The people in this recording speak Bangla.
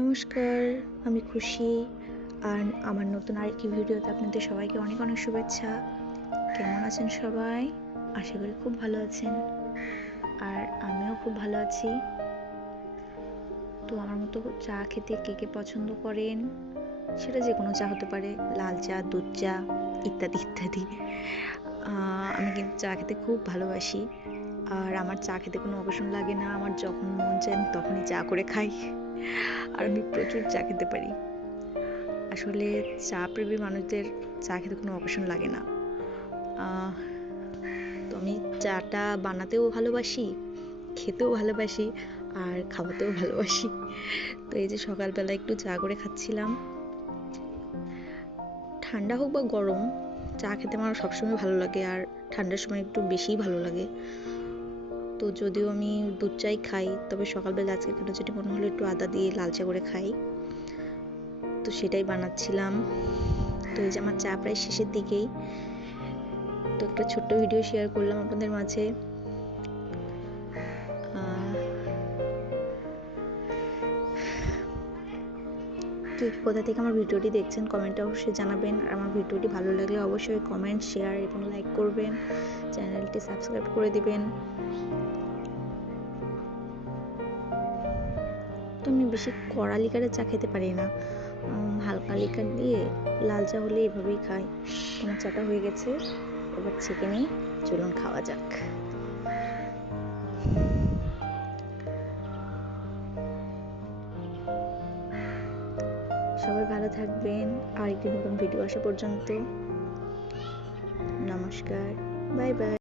নমস্কার, আমি খুশি। আর আমার নতুন আরেকটি ভিডিওতে আপনাদের সবাইকে অনেক অনেক শুভেচ্ছা। কেমন আছেন সবাই? আশা করি খুব ভালো আছেন। আর আমিও খুব ভালো আছি। তো আমার মতো চা খেতে কে কে পছন্দ করেন? সেটা যে কোনো চা হতে পারে, লাল চা, দুধ চা ইত্যাদি ইত্যাদি। আমি কিন্তু চা খেতে খুব ভালোবাসি। আর আমার চা খেতে কোনো অকেশন লাগে না। আমার যখন মন চায় আমি তখনই চা করে খাই। আর আমি প্রচুর চা খেতে পারি। আসলে চা প্রেমী মানুষদের চা খেতে কোনো অকেশন লাগে না। তো আমি চাটা বানাতেও ভালোবাসি, খেতেও ভালোবাসি, আর খাওয়াতেও ভালোবাসি। তো এই যে সকালবেলা একটু চা করে খাচ্ছিলাম। ঠান্ডা হোক বা গরম, চা খেতে আমার সবসময় ভালো লাগে, আর ঠান্ডার সময় একটু বেশিই ভালো লাগে। তো যদিও আমি দুধ চাই খাই, তবে সকালবেলা আজকে কেন যেটা মনে হলো একটু আদা দিয়ে লাল চা করে খাই, তো সেটাই বানাচ্ছিলাম। তো এই যে আমার চা প্রায় শেষের দিকেই, তো একটা ছোট্ট ভিডিও শেয়ার করলাম আপনাদের মাঝে। কে কোথা থেকে আমার ভিডিওটি দেখছেন কমেন্টে অবশ্যই জানাবেন। আর আমার ভিডিওটি ভালো লাগলে অবশ্যই কমেন্ট, শেয়ার এবং লাইক করবেন। চ্যানেলটি সাবস্ক্রাইব করে দিবেন। তো আমি বেশি কড়া লিকারের চা খেতে পারি না, হালকা লিকার দিয়ে লাল চা হলে এভাবেই খাই। আমার চাটা হয়ে গেছে, এবার ছেঁকে নিই, চলুন খাওয়া যাক। সবাই ভালো থাকবেন। আর একটি নতুন ভিডিও আসা পর্যন্ত নমস্কার, বাই বাই।